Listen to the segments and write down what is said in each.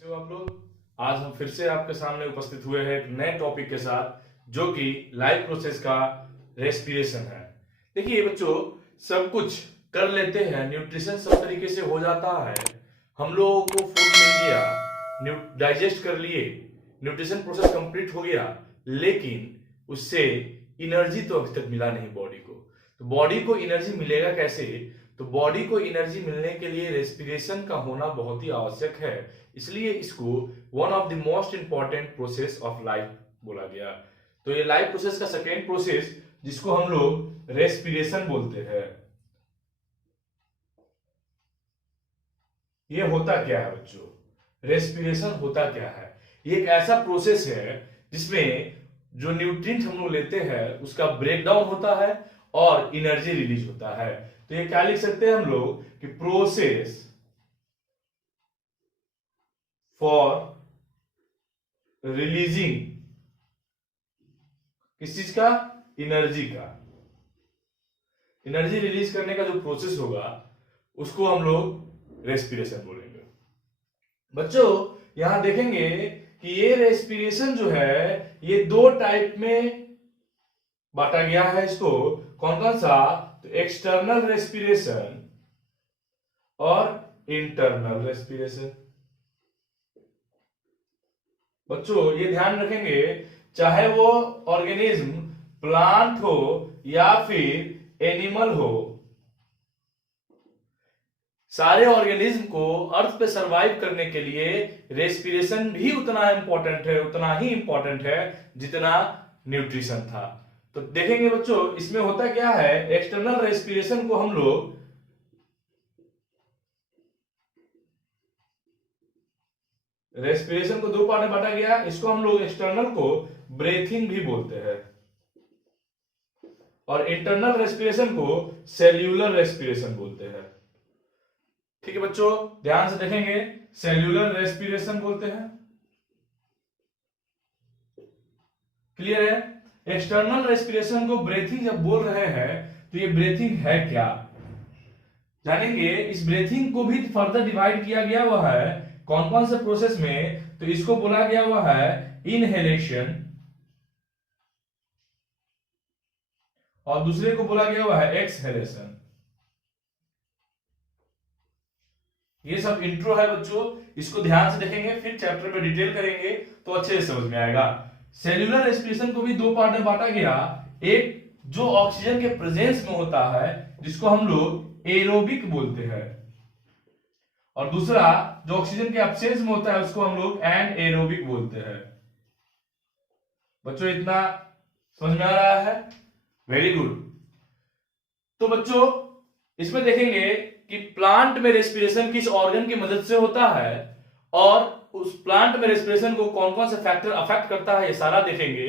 कैसे हो आप लोग। आज हम फिर से आपके सामने उपस्थित हुए हैं एक नए टॉपिक के साथ जो कि लाइफ प्रोसेस का रेस्पिरेशन है। देखिए बच्चों, सब कुछ कर लेते हैं, न्यूट्रिशन सब तरीके से हो जाता है, हम लोगों को फूड मिल गया, डाइजेस्ट कर लिए, न्यूट्रिशन प्रोसेस कंप्लीट हो गया, लेकिन उससे एनर्जी तो अभी तक मिला नहीं बॉडी को। तो बॉडी को एनर्जी मिलेगा कैसे? तो बॉडी को एनर्जी मिलने के लिए रेस्पिरेशन का होना बहुत ही आवश्यक है, इसलिए इसको one of the most important process of life बोला गया। तो ये लाइफ प्रोसेस का सेकेंड प्रोसेस जिसको हम लोग रेस्पिरेशन बोलते हैं, ये होता क्या है बच्चों? रेस्पिरेशन होता क्या है? ये एक ऐसा प्रोसेस है जिसमें जो न्यूट्रिएंट हम लोग लेते हैं उसका ब्रेकडाउन होता है और एनर्जी रिलीज होता है। तो ये क्या लिख सकते हैं हम लोग कि प्रोसेस फॉर रिलीजिंग किस चीज का? एनर्जी का। एनर्जी रिलीज करने का जो प्रोसेस होगा उसको हम लोग रेस्पिरेशन बोलेंगे। बच्चों यहां देखेंगे कि ये रेस्पिरेशन जो है ये दो टाइप में बांटा गया है इसको। कौन कौन सा? तो एक्सटर्नल रेस्पिरेशन और इंटरनल रेस्पिरेशन। बच्चों ये ध्यान रखेंगे, चाहे वो ऑर्गेनिज्म प्लांट हो या फिर एनिमल हो, सारे ऑर्गेनिज्म को अर्थ पे सरवाइव करने के लिए रेस्पिरेशन भी उतना इंपॉर्टेंट है, उतना ही इंपॉर्टेंट है जितना न्यूट्रिशन था। तो देखेंगे बच्चों इसमें होता क्या है। एक्सटर्नल रेस्पिरेशन को हम लोग रेस्पिरेशन को दो पार्ट में बांटा गया, इसको हम लोग एक्सटर्नल को ब्रेथिंग भी बोलते हैं और इंटरनल रेस्पिरेशन को सेल्यूलर रेस्पिरेशन बोलते हैं। ठीक है बच्चों, ध्यान से देखेंगे, सेल्यूलर रेस्पिरेशन बोलते हैं। क्लियर है? एक्सटर्नल रेस्पिरेशन को ब्रीथिंग जब बोल रहे हैं तो ये ब्रीथिंग है क्या जानेंगे। इस ब्रीथिंग को भी फर्दर डिवाइड किया गया हुआ है कौन कौन से प्रोसेस में। तो इसको बोला गया हुआ है इनहेलेशन और दूसरे को बोला गया हुआ है एक्सहेलेशन। ये सब इंट्रो है बच्चों, इसको ध्यान से देखेंगे, फिर चैप्टर में डिटेल करेंगे तो अच्छे से समझ में आएगा। सेल्यूलर रेस्पिरेशन को भी दो पार्ट में बांटा गया, एक जो ऑक्सीजन के प्रेजेंस में होता है जिसको हम लोग एरोबिक बोलते हैं, और दूसरा जो ऑक्सीजन के एब्सेंस में होता है उसको हम लोग एनएरोबिक बोलते हैं। बच्चों इतना समझ में आ रहा है? Very good. तो बच्चों इसमें देखेंगे कि प्लांट में रेस्पिरेशन किस ऑर्गन की मदद से होता है और उस प्लांट में रेस्पिरेशन को कौन कौन से फैक्टर अफेक्ट करता है, ये सारा देखेंगे।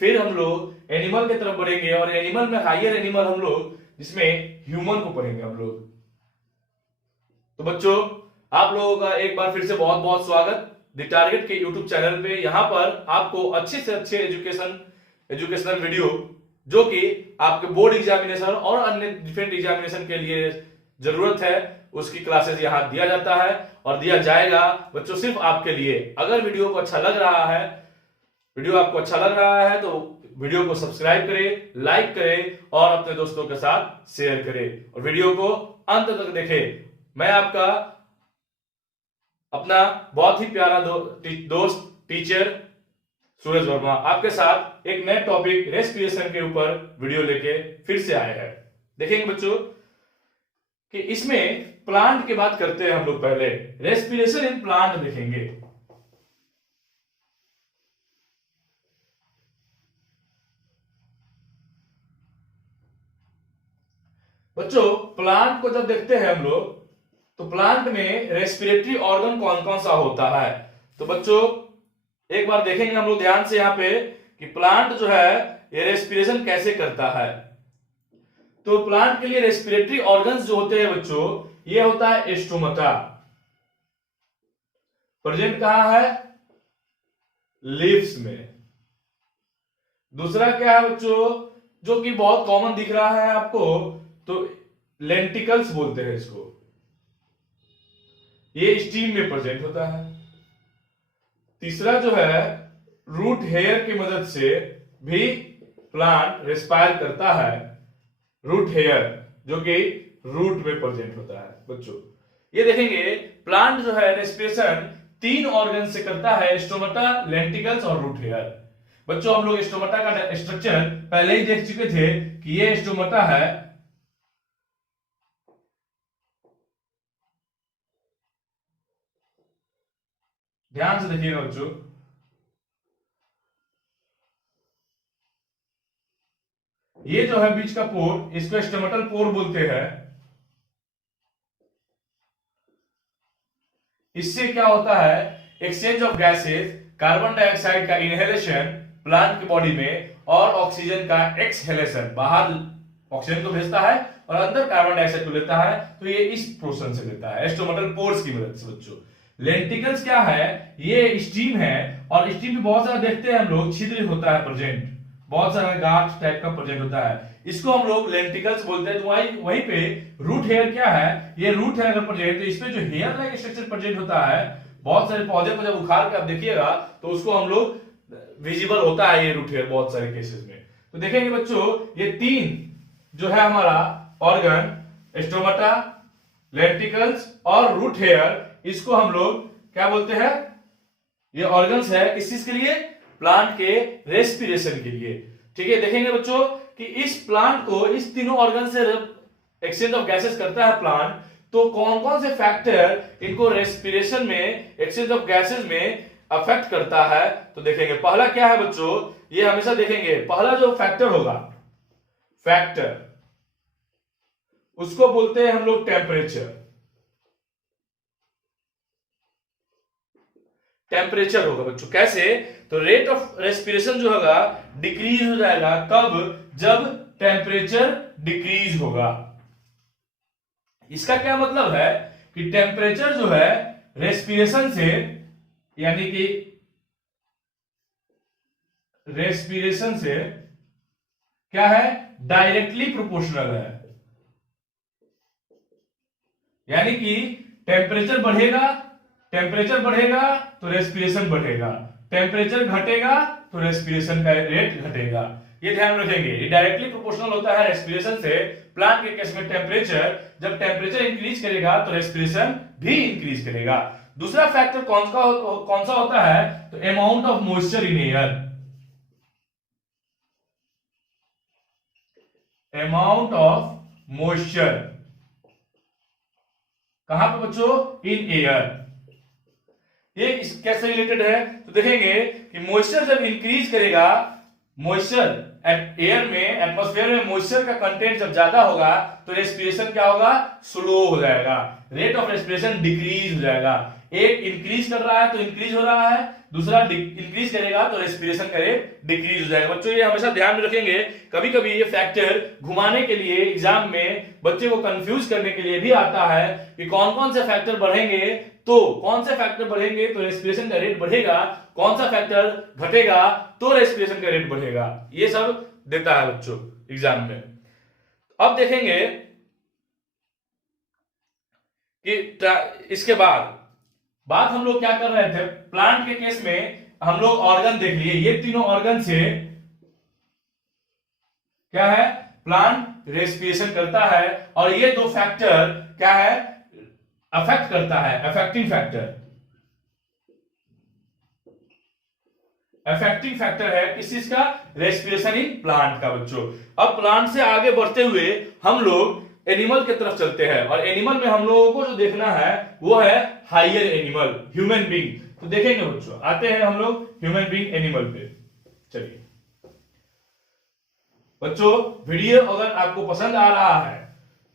फिर हम लोग एनिमल की तरफ बढ़ेंगे और एनिमल में हायर एनिमल हम लोग जिसमें ह्यूमन को पढ़ेंगे हम लोग। तो बच्चों आप लोगों का एक बार फिर से बहुत बहुत स्वागत द टारगेट के यूट्यूब चैनल पे। यहां पर आपको अच्छे से अच्छे एजुकेशनल वीडियो जो कि आपके बोर्ड एग्जामिनेशन और अन्य डिफरेंट एग्जामिनेशन के लिए जरूरत है उसकी क्लासेस यहां दिया जाता है और दिया जाएगा बच्चों सिर्फ आपके लिए। अगर वीडियो को अच्छा लग रहा है, वीडियो आपको अच्छा लग रहा है तो वीडियो को सब्सक्राइब करें, लाइक करें और अपने दोस्तों के साथ शेयर करें और वीडियो को अंत तक देखें। मैं आपका अपना बहुत ही प्यारा दोस्त टीचर सूरज वर्मा आपके साथ एक नए टॉपिक रेस्पिरेशन के ऊपर वीडियो लेके फिर से आए हैं। देखेंगे बच्चों कि इसमें प्लांट की बात करते हैं हम लोग। पहले रेस्पिरेशन इन प्लांट देखेंगे। बच्चों प्लांट को जब देखते हैं हम लोग तो प्लांट में रेस्पिरेटरी ऑर्गन कौन कौन सा होता है। तो बच्चों एक बार देखेंगे हम लोग ध्यान से यहां पे कि प्लांट जो है ये रेस्पिरेशन कैसे करता है। तो प्लांट के लिए रेस्पिरेटरी ऑर्गन्स जो होते हैं बच्चों, ये होता है स्टोमटा, प्रेजेंट कहां है? लीव्स में। दूसरा क्या है बच्चों जो कि बहुत कॉमन दिख रहा है आपको, तो लेंटिकल्स बोलते हैं इसको, ये स्टीम में प्रेजेंट होता है। तीसरा जो है रूट हेयर की मदद से भी प्लांट रेस्पायर करता है, रूट हेयर जो कि रूट में प्रेजेंट होता है बच्चों। ये देखेंगे प्लांट जो है रेस्पिरेशन 3 ऑर्गन से करता है, स्टोमाटा, लेंटिकल्स और रूट हेयर। बच्चों हम लोग स्टोमाटा का स्ट्रक्चर पहले ही देख चुके थे कि ये स्टोमाटा है, ध्यान से देखिएगा बच्चों। ये जो है बीच का पोर, इसको स्टोमेटल पोर बोलते हैं। इससे क्या होता है, exchange of gases, carbon dioxide का इनहेलेशन प्लांट की बॉडी में और ऑक्सीजन का एक्सहेलेशन, बाहर ऑक्सीजन को भेजता है और अंदर कार्बन डाइऑक्साइड को लेता है, तो ये इस प्रोसेस से लेता है, स्टोमेटल पोर्स की मदद से बच्चों। लेंटिकल्स क्या है, ये स्टीम है और स्टीम में बहुत सारा देखते हैं हम लोग छिद्र होता है प्रेजेंट, बहुत सारा गांठ टाइप का प्रेजेंट होता है, इसको हम लोग लेंटिकल्स बोलते हैं। तो वहीं पे रूट हेयर क्या है, ये रूट हेयर अगर प्रेजेंट, तो इसमें जो हेयर लाइक स्ट्रक्चर प्रेजेंट होता है, बहुत सारे पौधे को जब उखाड़ के आप देखिएगा तो उसको हम लोग विजिबल होता है ये रूट हेयर बहुत सारे केसेस में। तो देखेंगे बच्चों ये 3 जो है हमारा ऑर्गन, स्टोमाटा, लेंटिकल्स और रूट हेयर, इसको हम लोग क्या बोलते हैं, ये ऑर्गन्स है किस चीज के लिए, प्लांट के रेस्पिरेशन के लिए। ठीक है, देखेंगे बच्चों कि इस प्लांट को इस तीनों ऑर्गन से एक्सचेंज ऑफ गैसेस करता है प्लांट, तो कौन कौन से फैक्टर इनको रेस्पिरेशन में, एक्सचेंज ऑफ गैसेस में अफेक्ट करता है। तो देखेंगे पहला क्या है बच्चों, ये हमेशा देखेंगे पहला जो फैक्टर होगा, फैक्टर उसको बोलते हैं हम लोग टेम्परेचर। टेम्परेचर होगा बच्चों, कैसे, तो रेट ऑफ रेस्पिरेशन जो होगा डिक्रीज हो जाएगा, कब, जब टेम्परेचर डिक्रीज होगा। इसका क्या मतलब है कि टेम्परेचर जो है रेस्पिरेशन से, यानी कि रेस्पिरेशन से क्या है, डायरेक्टली प्रोपोर्शनल है, यानी कि टेम्परेचर बढ़ेगा, टेम्परेचर बढ़ेगा तो रेस्पिरेशन बढ़ेगा, टेम्परेचर घटेगा तो रेस्पिरेशन का रेट घटेगा। ये ध्यान रखेंगे, ये डायरेक्टली प्रोपोर्शनल होता है रेस्पिरेशन से। प्लांट के केस में टेम्परेचर, जब टेम्परेचर इंक्रीज करेगा तो रेस्पिरेशन भी इंक्रीज करेगा। दूसरा फैक्टर कौन सा होता है, तो amount of moisture in air, amount of moisture कहां पे बच्चों, इन एयर। ये कैसे रिलेटेड है, तो देखेंगे कि मॉइस्चर जब इंक्रीज करेगा, मॉइस्चर एयर में, एटमॉस्फेयर में मॉइस्चर का कंटेंट जब ज्यादा होगा तो रेस्पिरेशन क्या होगा, स्लो हो जाएगा, रेट ऑफ रेस्पिरेशन डिक्रीज हो जाएगा। एक इंक्रीज कर रहा है तो इंक्रीज हो रहा है, दूसरा इंक्रीज करेगा तो रेस्पिरेशन का रेट डिक्रीज हो जाएगा। बच्चों ये हमेशा ध्यान में रखेंगे, कभी कभी ये फैक्टर घुमाने के लिए एग्जाम में बच्चे को कंफ्यूज करने के लिए भी आता है कि कौन कौन से फैक्टर बढ़ेंगे, तो कौन से फैक्टर बढ़ेंगे तो रेस्पिरेशन का रेट बढ़ेगा, कौन सा फैक्टर घटेगा तो रेस्पिरेशन का रेट बढ़ेगा। ये सब देता है बच्चों एग्जाम में। अब देखेंगे कि इसके बाद बात हम लोग क्या कर रहे थे, प्लांट के केस में हम लोग ऑर्गन देख लिए, ये तीनों ऑर्गन से क्या है, प्लांट रेस्पिरेशन करता है, और ये 2 फैक्टर क्या है, अफेक्ट करता है, अफेक्टिंग फैक्टर, अफेक्टिंग फैक्टर है किस चीज का, रेस्पिरेशन इन प्लांट का बच्चों। अब प्लांट से आगे बढ़ते हुए हम लोग एनिमल की तरफ चलते हैं, और एनिमल में हम लोगों को जो देखना है वो है हायर एनिमल, ह्यूमन बीइंग। तो देखेंगे बच्चों, आते हैं हम लोग ह्यूमन बीइंग एनिमल पे। चलिए बच्चों, वीडियो अगर आपको पसंद आ रहा है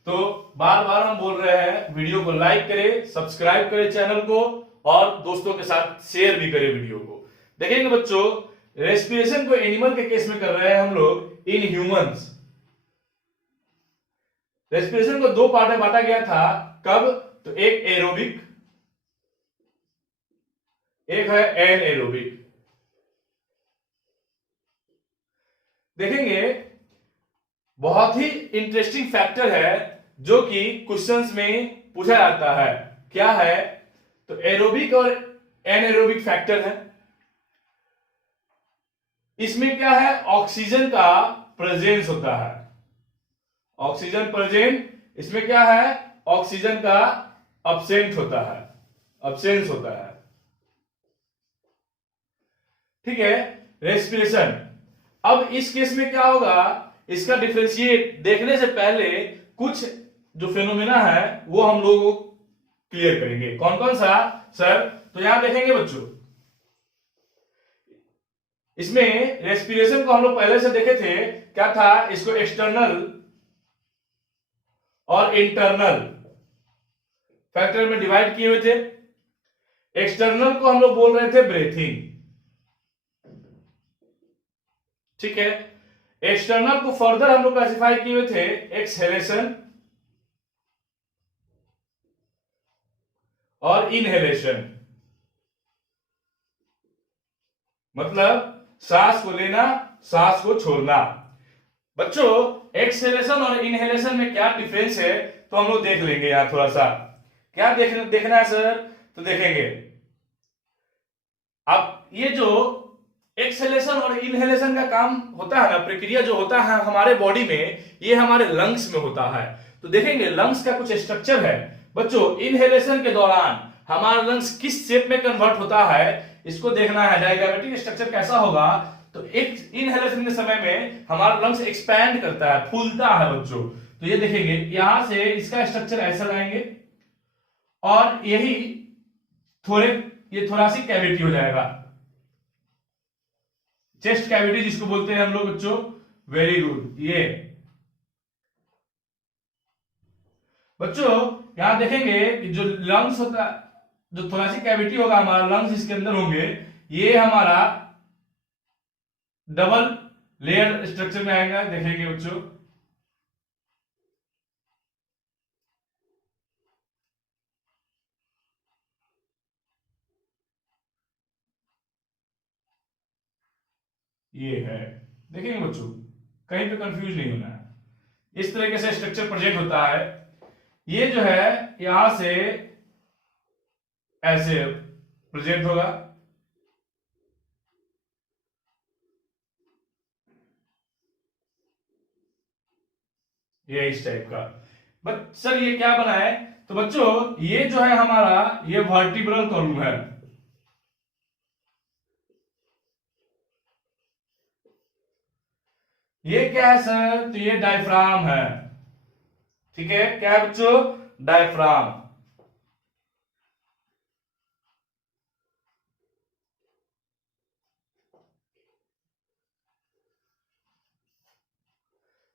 तो बार बार हम बोल रहे हैं, वीडियो को लाइक करें, सब्सक्राइब करें चैनल को, और दोस्तों के साथ शेयर भी करें वीडियो को। देखेंगे बच्चों, रेस्पिरेशन को एनिमल के केस में कर रहे हैं हम लोग इन ह्यूमंस। रेस्पिरेशन को 2 पार्ट में बांटा गया था, कब, तो एक एरोबिक, एक है एनएरोबिक। देखेंगे बहुत ही इंटरेस्टिंग फैक्टर है जो कि क्वेश्चंस में पूछा जाता है, क्या है, तो एरोबिक और एनएरोबिक फैक्टर है। इसमें क्या है, ऑक्सीजन का प्रेजेंस होता है, ऑक्सीजन प्रेजेंट, इसमें क्या है, ऑक्सीजन का अब्सेंट होता है, अब्सेंस होता है। ठीक है। रेस्पिरेशन, अब इस केस में क्या होगा, इसका डिफरेंशिएट देखने से पहले कुछ जो फिनोमेना है वो हम लोग क्लियर करेंगे। कौन कौन सा सर? तो यहां देखेंगे बच्चों, इसमें रेस्पिरेशन को हम लोग पहले से देखे थे, क्या था, इसको एक्सटर्नल और इंटरनल फैक्टर में डिवाइड किए हुए थे। एक्सटर्नल को हम लोग बोल रहे थे ब्रीथिंग, ठीक है। एक्सटर्नल को फर्दर हम लोग क्लासिफाई किए हुए थे एक्सहेलेशन और इनहेलेशन, मतलब सांस को लेना, सांस को छोड़ना। बच्चों एक्सहेलेशन और इनहेलेशन में क्या डिफरेंस है तो हम लोग देख लेंगे यहां थोड़ा सा। क्या देखना है सर? तो देखेंगे अब ये जो एक्सहेलेशन और इनहेलेशन का काम होता है ना, प्रक्रिया जो होता है हमारे बॉडी में, ये हमारे लंग्स में होता है। तो देखेंगे लंग्स का कुछ स्ट्रक्चर है बच्चों। इनहेलेशन के दौरान हमारा लंग्स किस शेप में कन्वर्ट होता है इसको देखना है, डायग्रामेटिक स्ट्रक्चर कैसा होगा। तो एक इनहेलेशन के समय में हमारा लंग्स एक्सपैंड करता है, फूलता है बच्चों। तो ये देखेंगे यहां से इसका स्ट्रक्चर ऐसा लाएंगे और यही ये थोरासिक कैविटी हो जाएगा, चेस्ट कैविटी जिसको बोलते हैं हम लोग बच्चों। Very good. ये बच्चों यहां देखेंगे कि जो लंग्स होता, जो थोरासिक कैविटी होगा हमारा, लंग्स इसके अंदर होंगे, ये हमारा डबल लेयर स्ट्रक्चर में आएगा। देखेंगे बच्चों ये है, देखेंगे बच्चों, कहीं पे कंफ्यूज नहीं होना है। इस तरीके से स्ट्रक्चर प्रेजेंट होता है। ये जो है यहां से ऐसे प्रेजेंट होगा, ये इस टाइप का। बट सर ये क्या बना है? तो बच्चों ये जो है हमारा, ये वर्टिब्रल कॉलम है, ये क्या है सर? तो ये डायफ्राम है, ठीक है। क्या है बच्चों? डायफ्राम।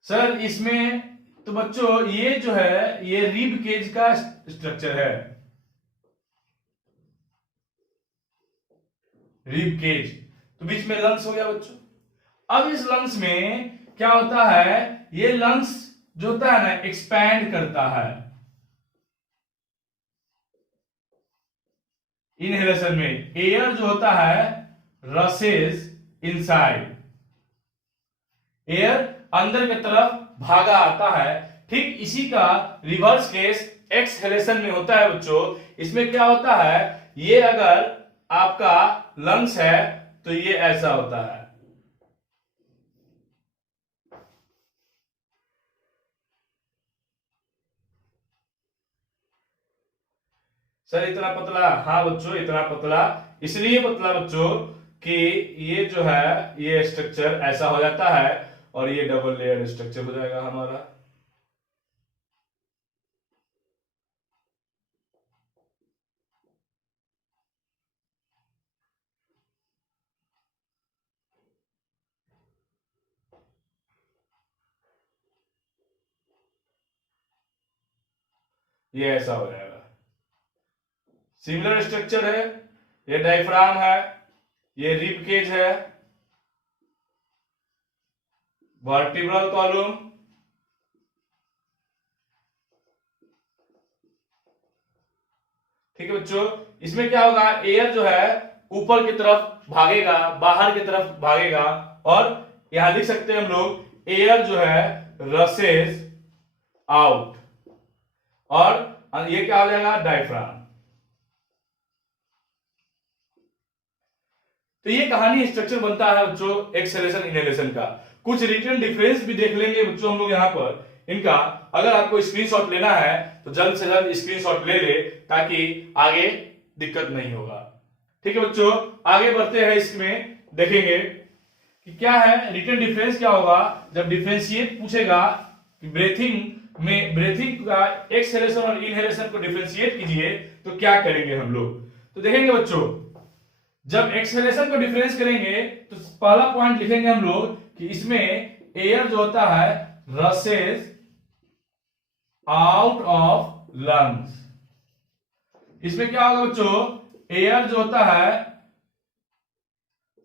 सर इसमें तो बच्चों ये जो है ये रिब केज का स्ट्रक्चर है, रिब केज। तो बीच में लंग्स हो गया बच्चों। अब इस लंग्स में क्या होता है, ये लंग्स जो होता है ना एक्सपैंड करता है इनहेलेशन में। एयर जो होता है रसेस इनसाइड, एयर अंदर की तरफ भागा आता है। ठीक इसी का रिवर्स केस एक्सहेलेशन में होता है बच्चों। इसमें क्या होता है, ये अगर आपका लंग्स है तो ये ऐसा होता है, सर इतना पतला? हाँ बच्चों इतना पतला, इसलिए पतला बच्चों कि ये जो है ये स्ट्रक्चर ऐसा हो जाता है और ये डबल लेयर स्ट्रक्चर हो जाएगा हमारा। ये ऐसा हो जाएगा, सिमिलर स्ट्रक्चर है। ये डायफ्राम है, ये रिब केज है, वर्टिब्रल कॉलम, ठीक है बच्चों। इसमें क्या होगा, एयर जो है ऊपर की तरफ भागेगा, बाहर की तरफ भागेगा, और यहां लिख सकते हैं हम लोग एयर जो है रसेस आउट, और ये क्या हो जाएगा, डायफ्राम। तो ये कहानी स्ट्रक्चर बनता है बच्चों एक्सेलेरेशन इनहेलेशन का। कुछ रिटर्न डिफरेंस भी देख लेंगे बच्चों हम लोग यहाँ पर इनका। अगर आपको स्क्रीनशॉट लेना है तो जल्द से जल्द स्क्रीनशॉट ले ले, ताकि आगे दिक्कत नहीं होगा। ठीक है बच्चों, आगे बढ़ते हैं। इसमें देखेंगे कि क्या है रिटर्न डिफरेंस, क्या होगा जब डिफरेंशिएट पूछेगा कि ब्रेथिंग का एक्सहेलेशन और इनहेलेशन को डिफरेंशिएट कीजिए तो क्या करेंगे हम लोग। तो देखेंगे बच्चों, जब एक्सहेलेशन को डिफरेंस करेंगे तो पहला पॉइंट लिखेंगे हम लोग कि इसमें एयर जो होता है रसेस आउट ऑफ लंग्स। इसमें क्या होगा बच्चों, एयर जो होता है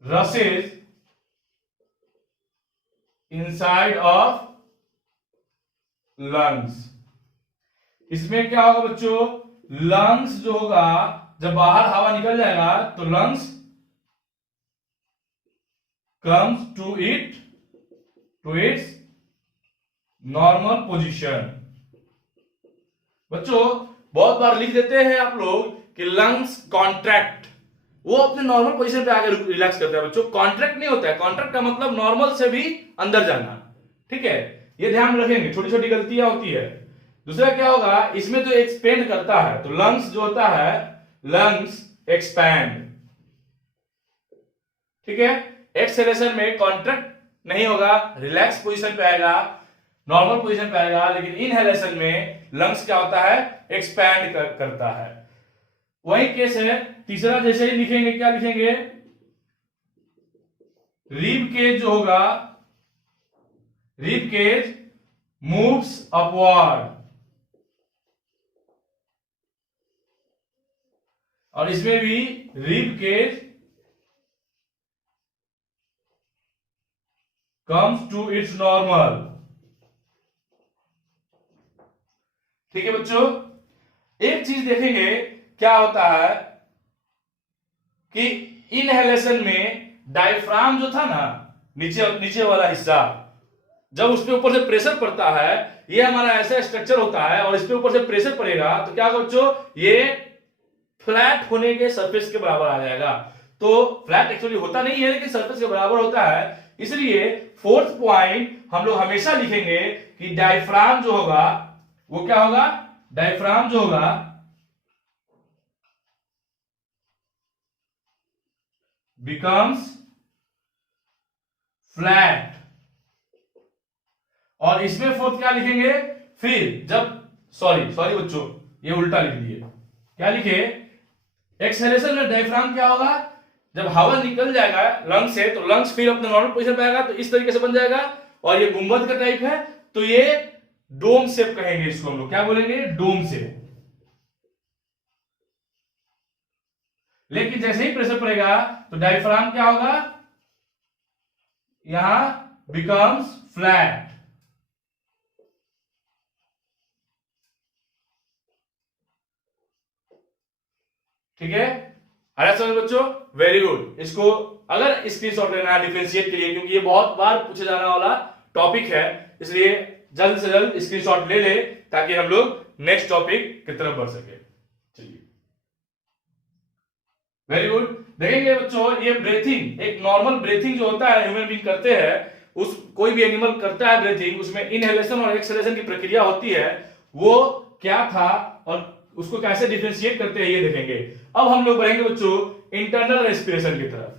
रसेस इनसाइड ऑफ लंग्स। इसमें क्या होगा बच्चों, लंग्स जो होगा जब बाहर हवा निकल जाएगा तो lungs comes to its normal position. बच्चों बहुत बार लिख देते हैं आप लोग कि लंग्स कॉन्ट्रैक्ट, वो अपने नॉर्मल पोजीशन पे आके रिलैक्स करता है। बच्चों कॉन्ट्रैक्ट नहीं होता है, कॉन्ट्रैक्ट का मतलब नॉर्मल से भी अंदर जाना। ठीक है, ये ध्यान रखेंगे, छोटी छोटी गलतियां होती है। दूसरा क्या होगा, इसमें तो एक्सपेंड करता है, तो लंग्स जो होता है लंग्स एक्सपैंड। ठीक है, एक्सेलेरेशन में कॉन्ट्रैक्ट नहीं होगा, रिलैक्स पोजीशन पे आएगा, नॉर्मल पोजीशन पे आएगा। लेकिन इनहेलेशन में लंग्स क्या होता है, एक्सपैंड करता है। वही केस है तीसरा, जैसे ही लिखेंगे क्या लिखेंगे, रिब केज जो होगा, रिब केज मूव्स अपवर्ड, और इसमें भी rib cage comes to its normal. ठीक है बच्चों, एक चीज देखेंगे क्या होता है कि इनहेलेशन में डायफ्राम जो था ना, नीचे वाला हिस्सा, जब उसके ऊपर से प्रेशर पड़ता है, ये हमारा ऐसा स्ट्रक्चर होता है और इसके ऊपर से प्रेशर पड़ेगा तो क्या होगा बच्चों, ये फ्लैट होने के सरफेस के बराबर आ जाएगा। तो फ्लैट एक्चुअली होता नहीं है लेकिन सरफेस के बराबर होता है। इसलिए फोर्थ पॉइंट हम लोग हमेशा लिखेंगे कि डायफ्राम जो होगा वो क्या होगा, डायफ्राम जो होगा बिकम्स फ्लैट। और इसमें फोर्थ क्या लिखेंगे, फिर जब सॉरी बच्चों ये उल्टा लिख दिए, क्या लिखे, एक्सहेलेशन में डायफ्राम क्या होगा, जब हवा निकल जाएगा लंग्स से तो लंग्स फिर अपने नॉर्मल पोजीशन पे आएगा, तो इस तरीके से बन जाएगा। और ये गुंबद का टाइप है तो ये डोम शेप कहेंगे इसको, हम लोग क्या बोलेंगे, डोम शेप। लेकिन जैसे ही प्रेशर पड़ेगा तो डायफ्राम क्या होगा, यहां बिकम्स फ्लैट। ठीक है, अरे समझ बच्चों, वेरी गुड। इसको अगर स्क्रीनशॉट लेना है डिफरेंशिएट के लिए, क्योंकि ये बहुत बार पूछे जाने वाला टॉपिक है, इसलिए जल्द से जल्द स्क्रीनशॉट ले ले ताकि हम लोग नेक्स्ट टॉपिक की तरफ बढ़ सके। चलिए, वेरी गुड। देखेंगे बच्चों, ये ब्रीथिंग, एक नॉर्मल ब्रीथिंग जो होता है ह्यूमन बीइंग करते हैं, उस कोई भी एनिमल करता है ब्रीथिंग, उसमें इनहेलेशन और एक्सहेलेशन की प्रक्रिया होती है, वो क्या था और उसको कैसे डिफरेंशिएट करते हैं ये देखेंगे। अब हम लोग बढ़ेंगे बच्चों इंटरनल रेस्पिरेशन की तरफ।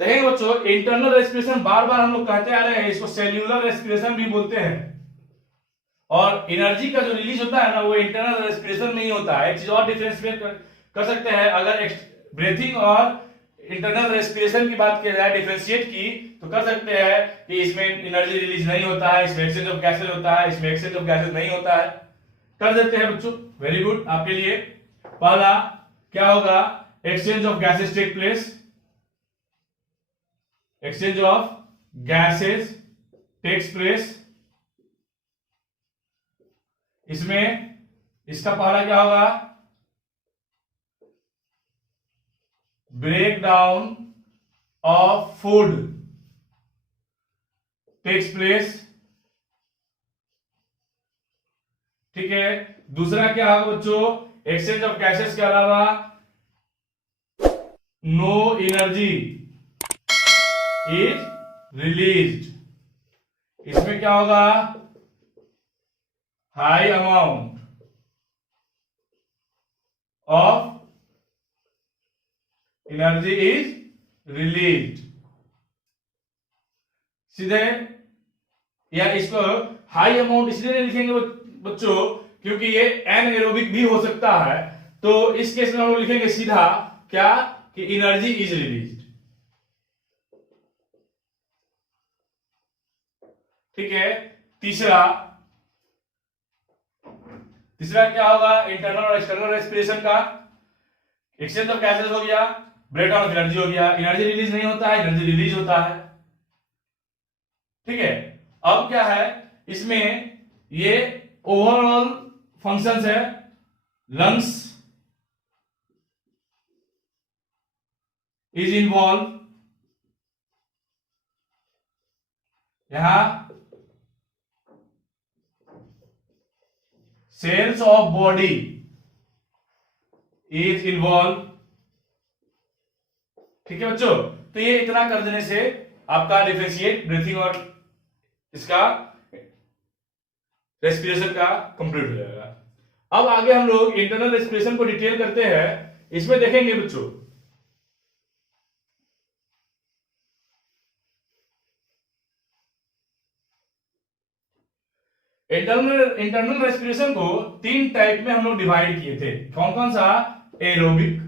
देखेंगे बच्चों, इंटरनल रेस्पिरेशन बार बार हम लोग कहते आ रहे हैं, इसको सेल्यूलर रेस्पिरेशन भी बोलते हैं। और एनर्जी का जो रिलीज होता है ना, वो इंटरनल रेस्पिरेशन में ही होता है। एक चीज और डिफरेंशिएट कर सकते हैं, अगर ब्रीथिंग और इंटरनल रेस्पिरेशन की बात की जाए डिफरेंशिएट की, तो कर सकते हैं कि इसमें एनर्जी रिलीज नहीं होता है, इसमें एक्सचेंज ऑफ गैसेज होता है, इसमें एक्सचेंज ऑफ गैसेज नहीं होता है। कर देते हैं बच्चों, वेरी गुड। आपके लिए पहला क्या होगा, exchange of gases take place, exchange of gases takes place. इसमें इसका पहला क्या होगा, break down of food, takes place, ठीक है। दूसरा क्या होगा बच्चों, एक्सचेंज ऑफ गैसेस के अलावा नो एनर्जी इज रिलीज्ड, इसमें क्या होगा, high amount of energy is released. सीधे, या इसको हाई अमाउंट इसलिए नहीं लिखेंगे बच्चों क्योंकि ये एनएरोबिक भी हो सकता है, तो इस केस में हम लोग लिखेंगे सीधा क्या, कि एनर्जी इज रिलीज्ड, ठीक है। तीसरा क्या होगा, इंटरनल और एक्सटर्नल रेस्पिरेशन का, एक्सचेंज ऑफ गैसेस हो गया, ब्रेकडाउन ऑफ एनर्जी हो गया, एनर्जी रिलीज नहीं होता है, एनर्जी रिलीज होता है, ठीक है। अब क्या है इसमें, ये ओवरऑल फंक्शंस है, लंग्स इज इन्वॉल्व, यहां cells of body is involve, ठीक है बच्चों। तो ये इतना कर देने से आपका डिफरेंशिएट ब्रीथिंग और इसका रेस्पिरेशन का कंप्लीट हो जाएगा। अब आगे हम लोग इंटरनल रेस्पिरेशन को डिटेल करते हैं, इसमें देखेंगे बच्चों इंटरनल रेस्पिरेशन को 3 टाइप में हम लोग डिवाइड किए थे। कौन कौन सा, एरोबिक,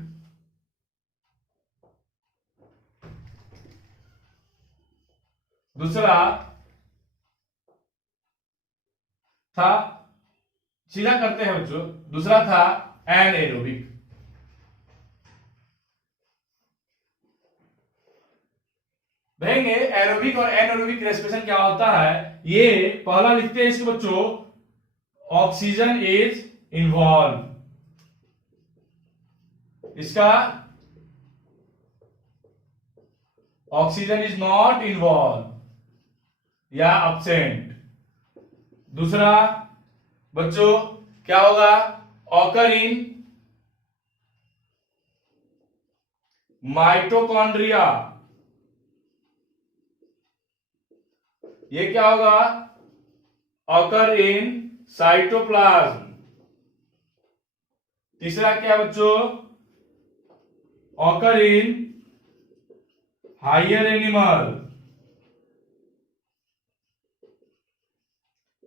दूसरा था, सीधा करते हैं बच्चों, दूसरा था एनएरोबिक। देखेंगे एरोबिक और एनएरोबिक रेस्पिरेशन क्या होता है। ये पहला लिखते हैं इसके बच्चों, ऑक्सीजन इज इन्वॉल्व, इसका ऑक्सीजन इज नॉट इन्वॉल्व या अब्सेंट। दूसरा बच्चों क्या होगा, ऑकर इन माइटोकॉन्ड्रिया, ये क्या होगा, ऑकर इन साइटोप्लाज्म। तीसरा क्या बच्चों, occur in higher animal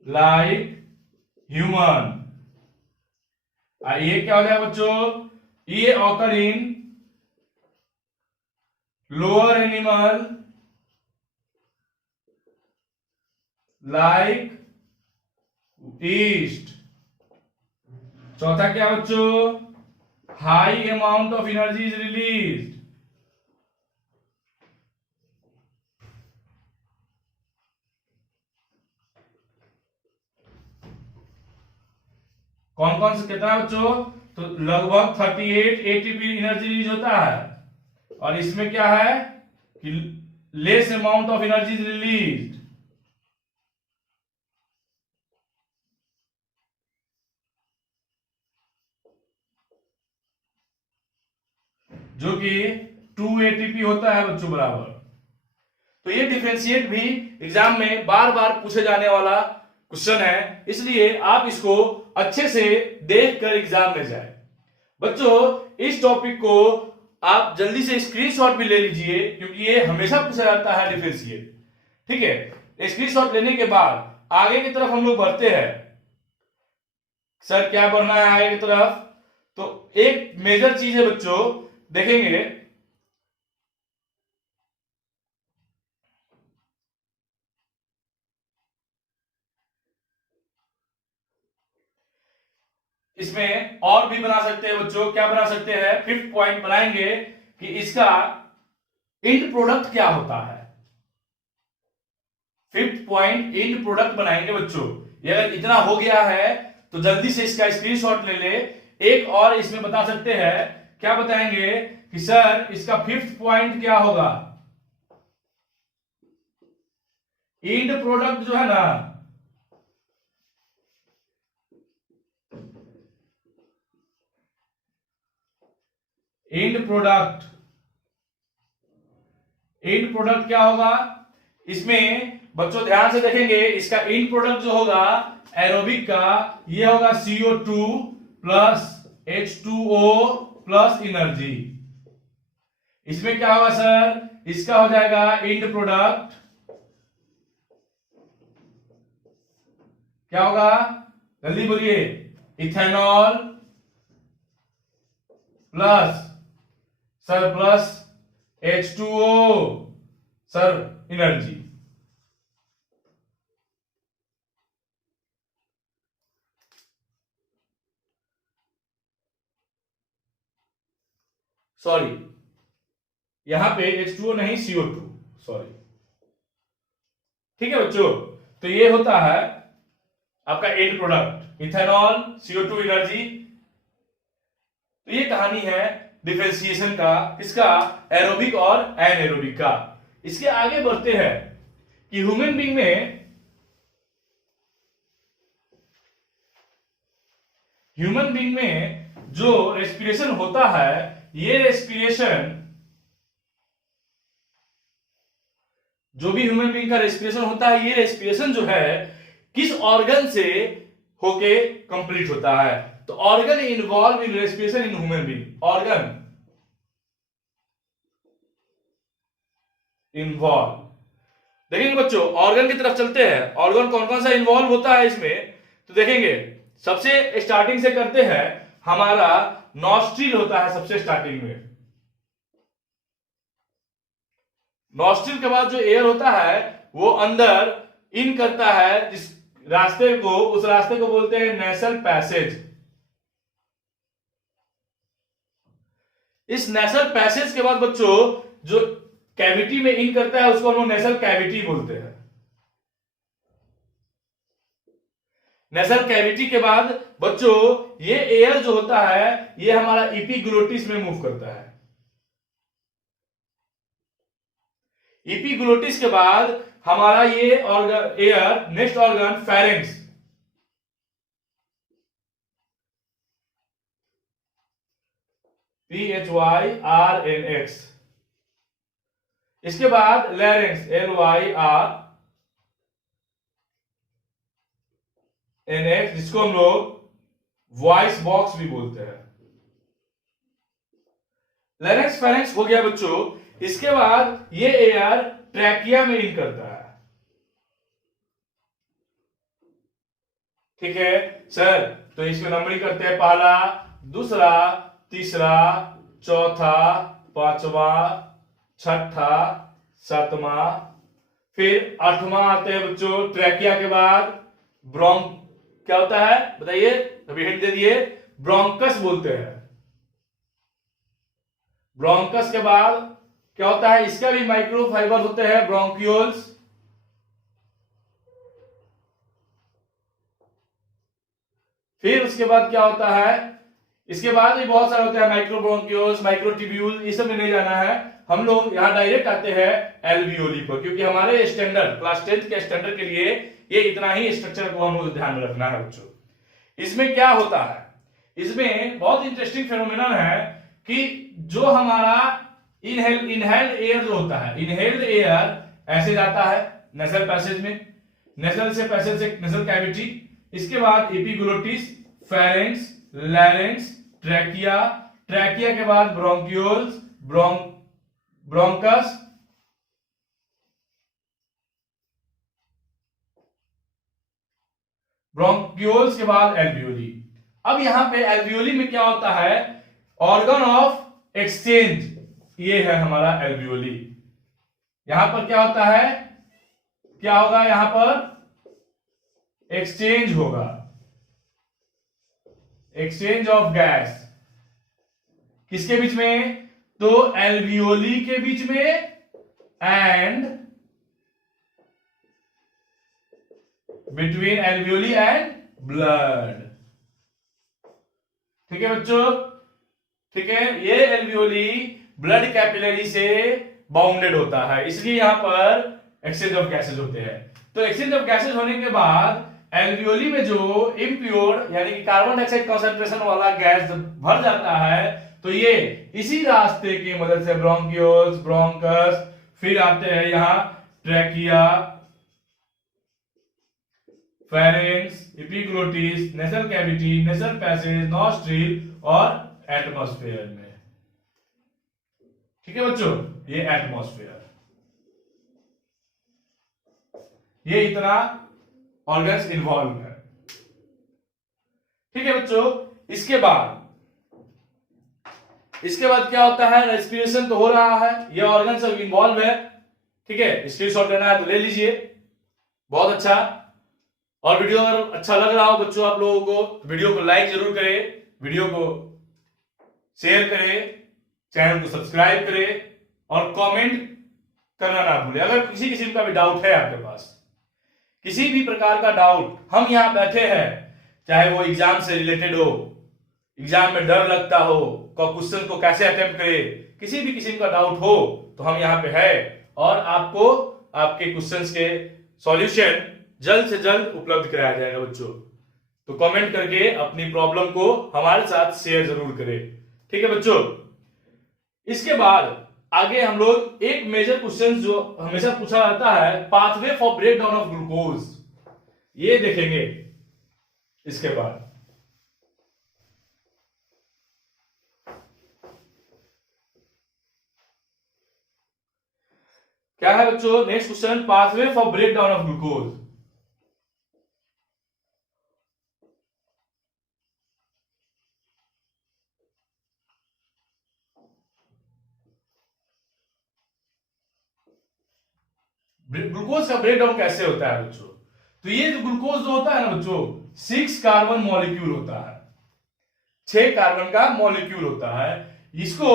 like human. ये क्या हो गया बच्चों, ये occur in lower animal like yeast. चौथा क्या बच्चों, high amount of energy is released. कौन कौन से कितना बच्चों, तो लगभग 38 एटीपी एनर्जी रिलीज होता है, और इसमें क्या है कि less amount of energy is released, जो कि 2 एटीपी होता है बच्चों बराबर। तो ये डिफरेंशिएट भी एग्जाम में बार बार पूछे जाने वाला क्वेश्चन है, इसलिए आप इसको अच्छे से देखकर एग्जाम में जाए। बच्चों इस टॉपिक को आप जल्दी से स्क्रीनशॉट भी ले लीजिए, क्योंकि ये हमेशा पूछा जाता है डिफरेंशिएट, ठीक है। स्क्रीनशॉट लेने के बाद आगे की तरफ हम लोग बढ़ते हैं। सर क्या बढ़ना है आगे की तरफ, तो एक मेजर चीज है बच्चों, देखेंगे इसमें और भी बना सकते हैं बच्चों। क्या बना सकते हैं, 5th पॉइंट बनाएंगे कि इसका इंड प्रोडक्ट क्या होता है। 5th पॉइंट इंड प्रोडक्ट बनाएंगे बच्चों। ये अगर इतना हो गया है तो जल्दी से इसका स्क्रीनशॉट ले ले। एक और इसमें बता सकते हैं, क्या बताएंगे कि सर इसका 5th पॉइंट क्या होगा, एंड प्रोडक्ट जो है ना, एंड प्रोडक्ट, एंड प्रोडक्ट क्या होगा इसमें बच्चों ध्यान से देखेंगे, इसका एंड प्रोडक्ट जो होगा एरोबिक का, ये होगा CO2 plus H2O plus energy. इसमें क्या होगा सर, इसका हो जाएगा एंड प्रोडक्ट, क्या होगा जल्दी बोलिए, ethanol plus sir plus H2O sir energy. Sorry यहां पे H2O नहीं CO2, सॉरी। ठीक है बच्चों, तो ये होता है आपका and product, ethanol, CO2 energy. तो ये कहानी है डिफरेंशिएशन का, किसका, एरोबिक और एनाएरोबिक का। इसके आगे बढ़ते हैं कि ह्यूमन बीइंग में जो रेस्पिरेशन होता है, ये रेस्पिरेशन, जो भी ह्यूमन बीइंग का रेस्पिरेशन होता है, ये रेस्पिरेशन जो है किस ऑर्गन से होके कंप्लीट होता है। तो organ involve in respiration in human being, organ involve. देखेंगे बच्चों, ऑर्गन की तरफ चलते हैं, ऑर्गन कौन कौन सा इन्वॉल्व होता है इसमें, तो देखेंगे सबसे स्टार्टिंग से करते हैं, हमारा नॉस्ट्रिल होता है सबसे स्टार्टिंग में। नॉस्ट्रिल के बाद जो एयर होता है वो अंदर इन करता है, जिस रास्ते को, उस रास्ते को बोलते हैं नेसल पैसेज। इस नेसल पैसेज के बाद बच्चों जो कैविटी में इन करता है उसको हम लोग नेसल कैविटी बोलते हैं। नेसल कैविटी के बाद बच्चों ये एयर जो होता है ये हमारा इपीग्लोटिस में मूव करता है। इपीग्लोटिस के बाद हमारा ये organ, air, next organ pharynx, PHYRNX। इसके बाद लैरिंक्स, LYRNX, जिसको हम लोग वॉइस बॉक्स भी बोलते हैं। लैरिंक्स फेरेंक्स हो गया बच्चों। इसके बाद ये एयर ट्रैकिया में इन करता है। ठीक है सर, तो इसको नंबरिंग करते हैं, पहला, दूसरा, तीसरा, चौथा, पांचवा, छठा, सातवां, फिर आठवां आते हैं बच्चों ट्रैकिया के बाद ब्रोंक, क्या होता है बताइए, अभी हिंट दे दिए, ब्रोंकस बोलते हैं। ब्रोंकस के बाद क्या होता है, इसका भी माइक्रोफाइबर होते हैं, ब्रोंक्यूल्स। फिर उसके बाद क्या होता है, इसके बाद भी बहुत सारे होते हैं, माइक्रोब्रोंक्यूल्स, माइक्रोट्यूब्यूल, ये सब में नहीं जाना है, हम लोग यहां डायरेक्ट आते हैं एल्वियोली पर, क्योंकि हमारे स्टैंडर्ड क्लास 10 के स्टैंडर्ड के लिए ये इतना ही स्ट्रक्चर को हम लोग ध्यान में रखना है बच्चों। इसमें क्या होता है, इसमें बहुत इंटरेस्टिंग फेनोमेनन है कि जो हमारा इनहेल्ड एयर जो होता है, इनहेल्ड एयर ऐसे जाता है नेसल पैसेज में, नेसल से पैसेज से नेसल कैविटी, इसके बाद epiglottis, pharynx, larynx, trachea, trachea के बाद ब्रोंक्यूल्स, ब्रोंकस, ब्रोंक्यूल्स के बाद एल्वियोली। अब यहां पे एल्वियोली में क्या होता है, ऑर्गन ऑफ एक्सचेंज, ये है हमारा एल्वियोली। यहां पर क्या होता है, क्या होगा, यहां पर एक्सचेंज होगा, एक्सचेंज ऑफ गैस, किसके बीच में, तो एल्वियोली के बीच में and between alveoli and blood. ठीक है बच्चों, ठीक है, ये एल्वियोली ब्लड कैपिलरी से बाउंडेड होता है, इसलिए यहां पर एक्सचेंज ऑफ गैसेज होते हैं। तो एक्सचेंज ऑफ गैसेज होने के बाद एल्वियोली में जो इम्प्योर यानी कि कार्बन डाइऑक्साइड कंसंट्रेशन वाला गैस भर जाता है, तो ये इसी रास्ते की मदद से ब्रोंकियोल्स, ब्रोंकस, फिर आते हैं यहां trachea, pharynx, epiglottis, nasal cavity, nasal passage, nostril और एटमॉस्फेयर में। ठीक है बच्चों, ये एटमॉस्फेयर, ये इतना ऑर्गन्स इन्वॉल्व है। ठीक है बच्चों, इसके बाद क्या होता है, रेस्पिरेशन तो हो रहा है, ये ऑर्गन सब इन्वॉल्व है। ठीक है, स्क्रीनशॉट लेना है तो ले लीजिए, बहुत अच्छा। और वीडियो अगर अच्छा लग रहा हो बच्चों आप लोगों को, तो वीडियो को लाइक जरूर करें, वीडियो को शेयर करें, चैनल को सब्सक्राइब करें और कमेंट करना ना भूलें। अगर किसी किस्म का भी डाउट है आपके पास, किसी भी प्रकार का डाउट, हम यहां बैठे हैं, चाहे वो एग्जाम से रिलेटेड हो, एग्जाम में डर लगता हो, क्वेश्चन को कैसे अटेम्प्ट करे, किसी भी किस्म का डाउट हो तो हम यहाँ पे है और आपको आपके क्वेश्चंस के सॉल्यूशन जल्द से जल्द उपलब्ध कराया जाएगा बच्चों। तो कमेंट करके अपनी प्रॉब्लम को हमारे साथ शेयर जरूर करें। ठीक है बच्चों, इसके बाद आगे हम लोग एक मेजर क्वेश्चन जो हमेशा पूछा जाता है, pathway for break down of glucose, ये देखेंगे। इसके बाद क्या है बच्चों, next question, pathway for break down of glucose. Glucose का ब्रेकडाउन कैसे होता है बच्चों, तो ये जो ग्लूकोज जो होता है ना बच्चों, 6 कार्बन मॉलिक्यूल होता है, 6 कार्बन का मॉलिक्यूल होता है। इसको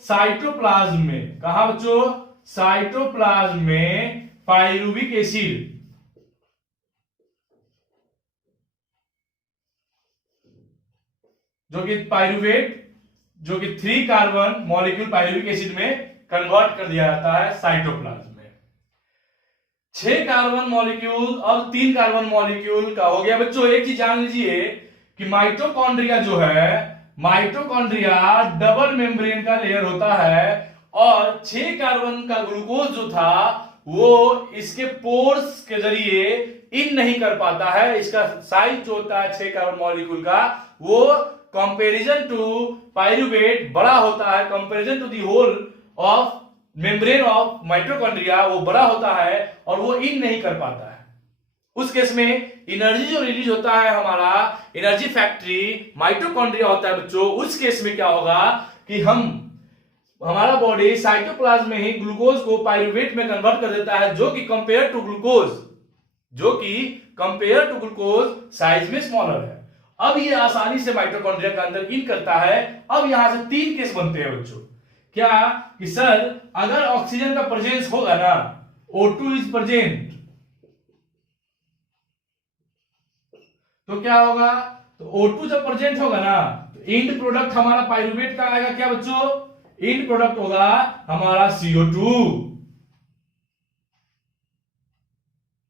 साइटोप्लाज्म में, कहा बच्चों, साइटोप्लाज्म में पाइरुविक एसिड, जो कि पाइरुवेट, जो कि 3 कार्बन मॉलिक्यूल पाइरुविक एसिड में कन्वर्ट कर दिया जाता है साइटोप्लाज्म में। 6 कार्बन मॉलिक्यूल और 3 कार्बन मॉलिक्यूल का हो गया बच्चों। एक चीज जान लीजिए कि माइटोकॉन्ड्रिया जो है, माइटोकॉन्ड्रिया डबल मेम्ब्रेन का लेयर होता है और 6 कार्बन का ग्लूकोज जो था वो इसके पोर्स के जरिए इन नहीं कर पाता है। इसका साइज जो होता है 6 कार्बन मॉलिक्यूल का, वो कंपैरिजन टू पाइरुवेट बड़ा होता है, comparison to the whole of membrane of mitochondria वो बड़ा होता है और वो इन नहीं कर पाता है। उस केस में एनर्जी जो रिलीज होता है, हमारा एनर्जी फैक्ट्री माइटोकॉन्ड्रिया होता है बच्चों। उस केस में क्या होगा कि हमारा बॉडी साइटोप्लाज्म में ही ग्लूकोज को पाइरुवेट में कन्वर्ट कर देता है, जो कि कंपेयर टू ग्लूकोज साइज में स्मॉलर है। अब ये आसानी से माइटोकॉन्ड्रिया के अंदर इन करता है। अब यहां से 3 केस बनते हैं बच्चों। क्या कि सर अगर ऑक्सीजन का प्रेजेंस होगा ना, O2 इज प्रेजेंट, तो क्या होगा, तो O2 जब प्रेजेंट होगा ना, तो इंड प्रोडक्ट हमारा पाइरुवेट का आएगा क्या बच्चों, इंड प्रोडक्ट होगा हमारा CO2।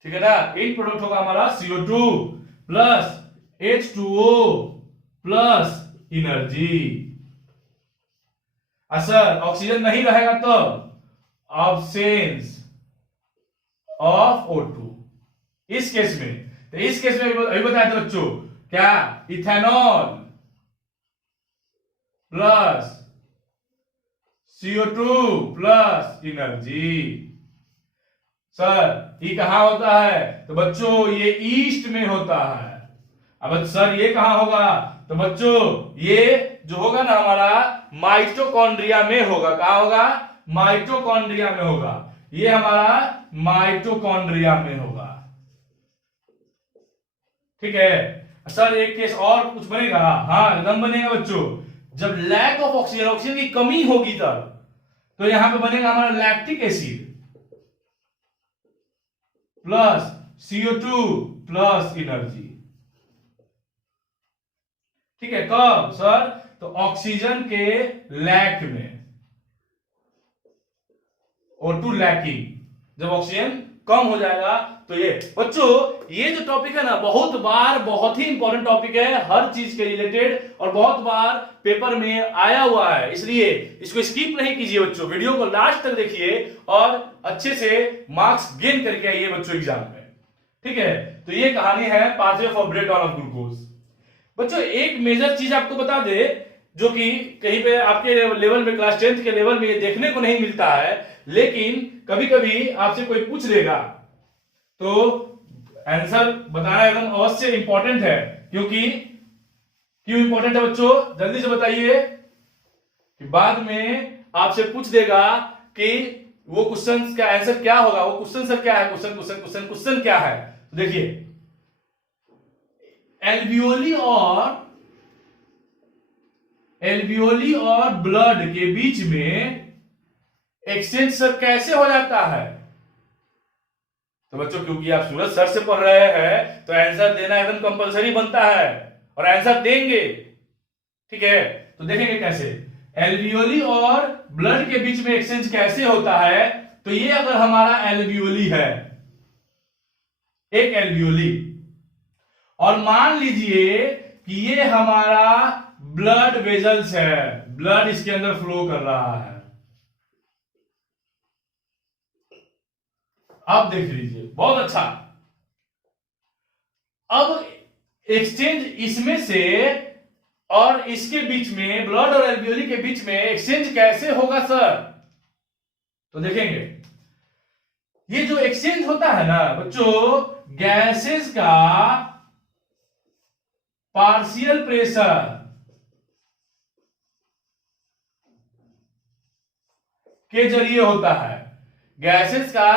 ठीक है ना, इंड प्रोडक्ट होगा हमारा CO2 plus H2O plus energy. Sir oxygen नहीं रहेगा तो ऑब्सेंस ऑफ O2। इस केस में, तो इस केस में अभी बताया था बच्चों, क्या, ethanol plus CO2 plus energy. Sir ये कहां होता है, तो बच्चों ये ईस्ट में होता है। अब सर ये कहां होगा, तो बच्चों ये जो होगा ना हमारा माइटोकॉन्ड्रिया में होगा। कहां होगा, माइटोकॉन्ड्रिया में होगा। ये हमारा माइटोकॉन्ड्रिया में होगा। ठीक है सर, एक केस और कुछ बनेगा, हाँ एकदम बनेगा बच्चों, जब लैक ऑफ ऑक्सीजन, ऑक्सीजन की कमी होगी तब, तो यहां पे बनेगा हमारा lactic acid plus CO2 plus energy. ठीक है, कब सर, तो ऑक्सीजन के लैक में, O2 लैकिंग, जब ऑक्सीजन कम हो जाएगा। तो ये बच्चों, ये जो टॉपिक है ना, बहुत बार बहुत ही इंपॉर्टेंट टॉपिक है, हर चीज के रिलेटेड, और बहुत बार पेपर में आया हुआ है, इसलिए इसको स्किप नहीं कीजिए बच्चों, वीडियो को लास्ट तक देखिए और अच्छे से मार्क्स गेन करके आइए बच्चों एग्जाम में। ठीक है, तो ये कहानी है pathway of breakdown of glucose. बच्चों एक मेजर चीज आपको बता दे, जो कि कहीं पे आपके लेवल में, क्लास 10th के लेवल में ये देखने को नहीं मिलता है, लेकिन कभी कभी आपसे कोई पूछ लेगा तो आंसर बताना एकदम अवश्य इंपॉर्टेंट है। क्यों इंपॉर्टेंट है बच्चों, जल्दी से बताइए, कि बाद में आपसे पूछ देगा कि वो क्वेश्चन का आंसर क्या होगा, वो क्वेश्चन सर क्या है, क्वेश्चन क्या है। तो देखिए, एल्वियोली और ब्लड के बीच में एक्सचेंज सर कैसे हो जाता है। तो बच्चों क्योंकि आप सूरज सर से पढ़ रहे हैं तो आंसर देना एकदम कंपलसरी बनता है, और आंसर देंगे। ठीक है, तो देखेंगे कैसे एल्वियोली और ब्लड के बीच में एक्सचेंज कैसे होता है। तो ये अगर हमारा एल्वियोली है, एक एल्वियोली, और मान लीजिए कि ये हमारा ब्लड वेजल्स है, ब्लड इसके अंदर फ्लो कर रहा है। अब देख लीजिए, बहुत अच्छा। अब एक्सचेंज इसमें से और इसके बीच में, ब्लड और एल्वियोली के बीच में एक्सचेंज कैसे होगा सर। तो देखेंगे, ये जो एक्सचेंज होता है ना बच्चों, गैसेस का पार्शियल प्रेशर के जरिए होता है, गैसेस का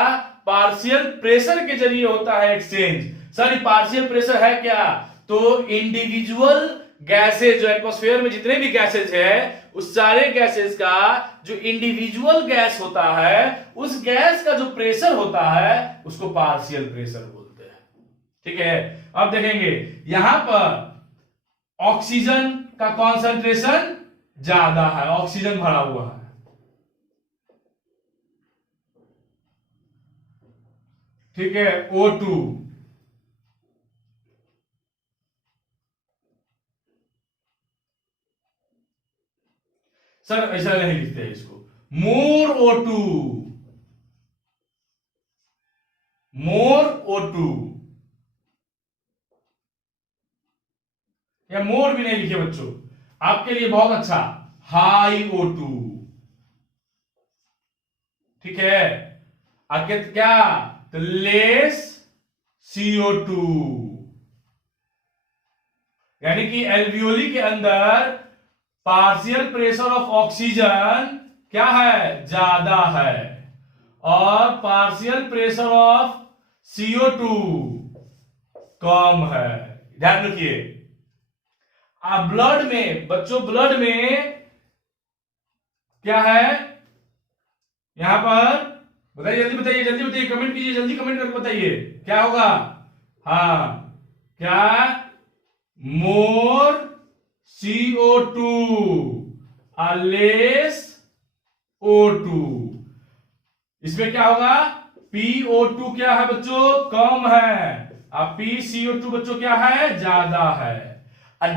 पार्शियल प्रेशर के जरिए होता है एक्सचेंज। सर पार्शियल प्रेशर है क्या, तो इंडिविजुअल गैसेस, जो एटमॉस्फेयर में जितने भी गैसेस है, उस सारे गैसेस का जो इंडिविजुअल गैस होता है, उस गैस का जो प्रेशर होता है उसको पार्शियल प्रेशर बोलते हैं। ठीक है, अब देखेंगे यहां पर ऑक्सीजन का कॉन्सेंट्रेशन ज्यादा है, ऑक्सीजन भरा हुआ है। ठीक है, O2, सर ऐसा नहीं लिखते हैं इसको, मोर O2, या मोर भी नहीं लिखे बच्चों, आपके लिए बहुत अच्छा, हाई O2। ठीक है, आगे क्या, तो लेस CO2, यानी कि एल्वियोली के अंदर पार्शियल प्रेशर ऑफ ऑक्सीजन क्या है, ज्यादा है, और पार्शियल प्रेशर ऑफ CO2 कम है। ध्यान रखिए, अब ब्लड में बच्चों, ब्लड में क्या है, यहां पर बताइए, जल्दी बताइए, जल्दी बताइए, कमेंट कीजिए, जल्दी कमेंट करके बताइए क्या होगा। हाँ, क्या, मोर CO2 लेस O2। इसमें क्या होगा, PO2 क्या है बच्चों, कम है, अब PCO2 बच्चों क्या है, ज्यादा है।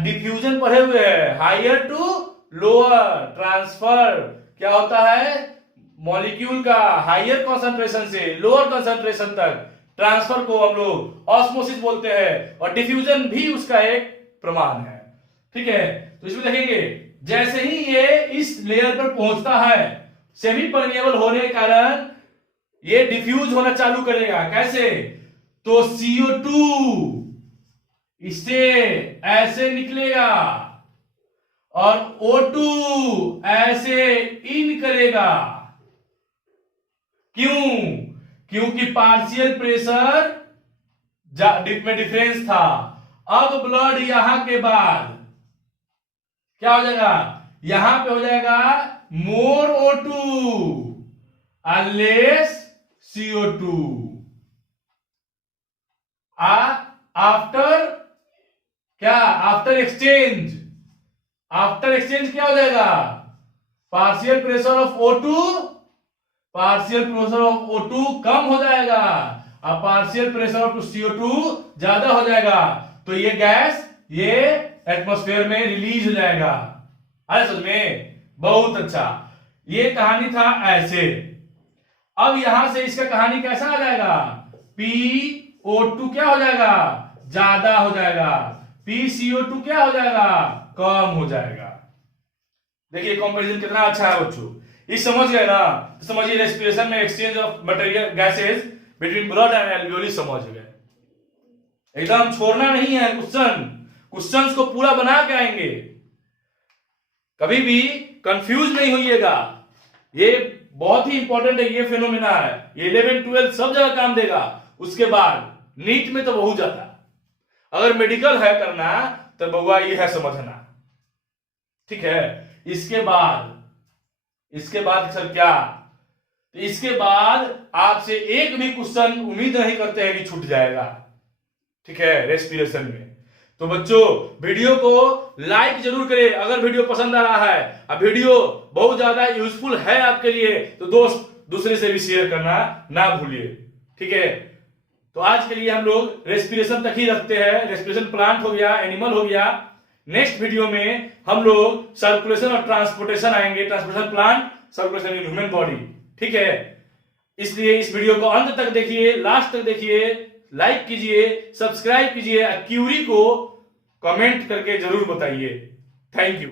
डिफ्यूजन पढ़े हुए हैं, हायर टू लोअर ट्रांसफर क्या होता है, मॉलिक्यूल का हायर कंसंट्रेशन से लोअर कंसंट्रेशन तक ट्रांसफर को हम लोग ऑस्मोसिस बोलते हैं, और डिफ्यूजन भी उसका एक प्रमाण है। ठीक है, तो इसमें देखेंगे, जैसे ही ये इस लेयर पर पहुंचता है, सेमी परमिएबल होने के कारण ये डिफ्यूज होना चालू करेगा। कैसे, तो CO2 इससे ऐसे निकलेगा और O2 ऐसे इन करेगा। क्यों, क्योंकि पार्शियल प्रेशर में डिफरेंस था। अब ब्लड यहां के बाद क्या हो जाएगा, यहां पे हो जाएगा मोर O2 लेस CO2। आफ्टर क्या, आफ्टर एक्सचेंज, क्या हो जाएगा, partial pressure of O2, partial pressure of O2 कम हो जाएगा और पार्शियल प्रेशर ऑफ CO2 ज्यादा हो जाएगा, तो ये गैस ये एटमॉस्फेयर में रिलीज हो जाएगा। अरे समझ में, बहुत अच्छा। ये कहानी था ऐसे। अब यहां से इसका कहानी कैसा आ जाएगा, PO2 क्या हो जाएगा, ज्यादा हो जाएगा, PCO2 क्या हो जाएगा, कम हो जाएगा। देखिए कंपैरिजन कितना अच्छा है बच्चों, इस समझ गए ना, तो समझिए रेस्पिरेशन में exchange of material gases between blood and alveoli समझ गए। एकदम छोड़ना नहीं है क्वेश्चंस को पूरा बना के आएंगे, कभी भी कंफ्यूज नहीं होइएगा। ये बहुत ही इंपॉर्टेंट है, ये फेनोमेना है, ये 11 12 सब जगह काम देगा। उसके बाद नीट में तो बहुत ज्यादा, अगर मेडिकल है करना तो बउआ ये है समझना, ठीक है। इसके बाद सर क्या, तो इसके बाद आपसे एक भी क्वेश्चन उम्मीद नहीं करते हैं कि छूट जाएगा, ठीक है, रेस्पिरेशन में। तो बच्चों वीडियो को लाइक जरूर करें अगर वीडियो पसंद आ रहा है, और वीडियो बहुत ज्यादा यूजफुल है आपके लिए तो दोस्त दूसरे से भी शेयर करना ना भूलिए, ठीक है। तो आज के लिए हम लोग रेस्पिरेशन तक ही रखते हैं, रेस्पिरेशन प्लांट हो गया, एनिमल हो गया। नेक्स्ट वीडियो में हम लोग सर्कुलेशन और ट्रांसपोर्टेशन आएंगे, transportation plant, circulation in human body, ठीक है। इसलिए इस वीडियो को अंत तक देखिए, लास्ट तक देखिए, लाइक कीजिए, सब्सक्राइब कीजिए, क्यूरी को कमेंट करके जरूर बताइए। Thank you.